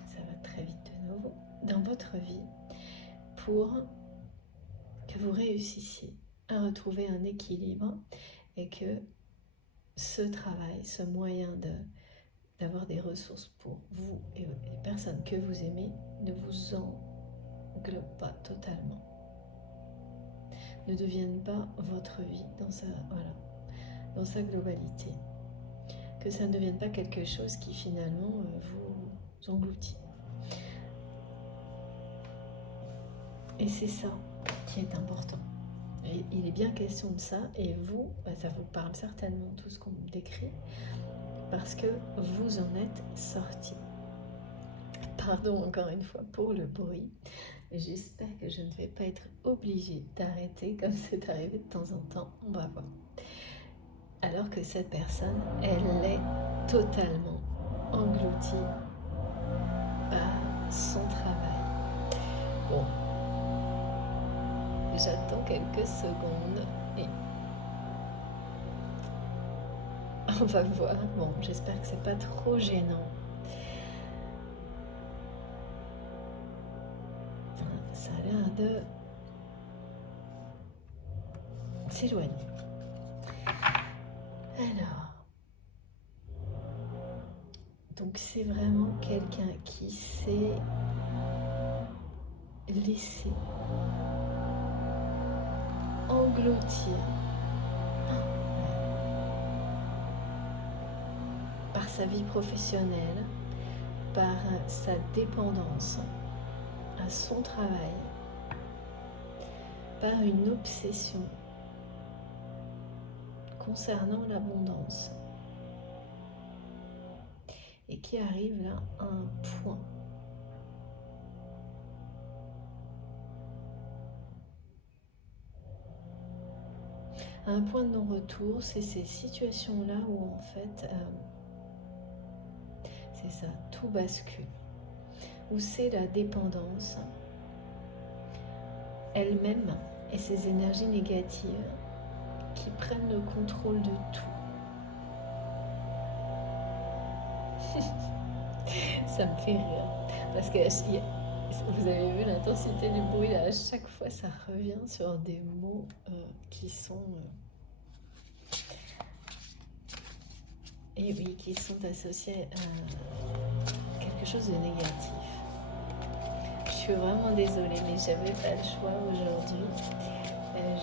ça va très vite de nouveau, dans votre vie, pour que vous réussissiez à retrouver un équilibre et que ce travail, ce moyen d'avoir des ressources pour vous et les personnes que vous aimez ne vous englobe pas totalement, ne devienne pas votre vie dans sa globalité, que ça ne devienne pas quelque chose qui finalement vous engloutit. Et c'est ça qui est important. Et il est bien question de ça, et vous, ça vous parle certainement tout ce qu'on me décrit, parce que vous en êtes sorti. Pardon encore une fois pour le bruit. J'espère que je ne vais pas être obligée d'arrêter comme c'est arrivé de temps en temps. On va voir. Alors que cette personne, elle est totalement engloutie par son travail. Bon, J'attends quelques secondes et on va voir. Bon, j'espère que c'est pas trop gênant. Ça a l'air de s'éloigner. Alors, donc c'est vraiment quelqu'un qui s'est laissé engloutir par sa vie professionnelle, par sa dépendance à son travail, par une obsession concernant l'abondance, et qui arrive là à un point de non-retour. C'est ces situations-là où en fait, c'est ça, tout bascule, où c'est la dépendance elle-même et ses énergies négatives qui prennent le contrôle de tout. Ça me fait rire, parce que vous avez vu l'intensité du bruit là, à chaque fois ça revient sur des mots qui sont et oui, qui sont associés à quelque chose de négatif. Je suis vraiment désolée, mais j'avais pas le choix aujourd'hui.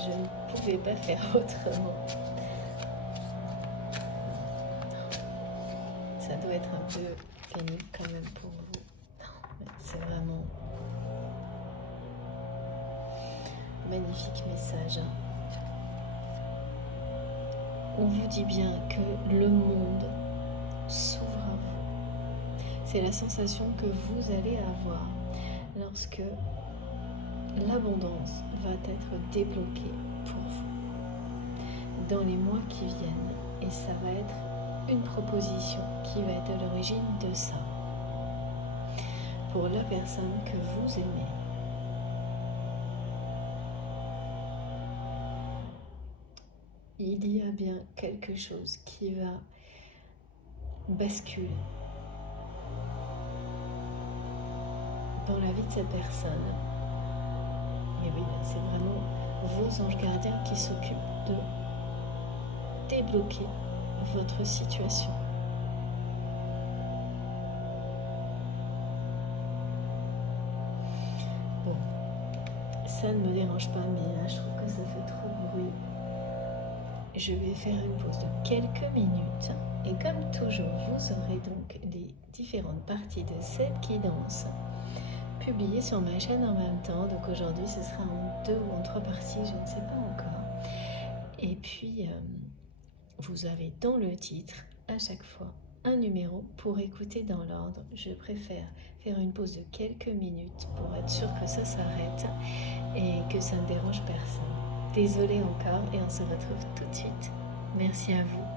Je ne pouvais pas faire autrement. Ça doit être un peu pénible quand même pour vous. Non, c'est vraiment magnifique message. On vous dit bien que le monde s'ouvre à vous. C'est la sensation que vous allez avoir lorsque l'abondance va être débloquée pour vous dans les mois qui viennent, et ça va être une proposition qui va être à l'origine de ça pour la personne que vous aimez. Il y a bien quelque chose qui va basculer dans la vie de cette personne. Et oui, c'est vraiment vos anges gardiens qui s'occupent de débloquer votre situation. Bon, ça ne me dérange pas, mais là, je trouve que ça fait trop de bruit. Je vais faire une pause de quelques minutes, et comme toujours, vous aurez donc les différentes parties de cette guidance publiées sur ma chaîne en même temps. Donc aujourd'hui, ce sera en 2 ou en 3 parties, je ne sais pas encore. Et puis, vous avez dans le titre, à chaque fois, un numéro pour écouter dans l'ordre. Je préfère faire une pause de quelques minutes pour être sûr que ça s'arrête et que ça ne dérange personne. Désolée encore, et on se retrouve tout de suite. Merci à vous.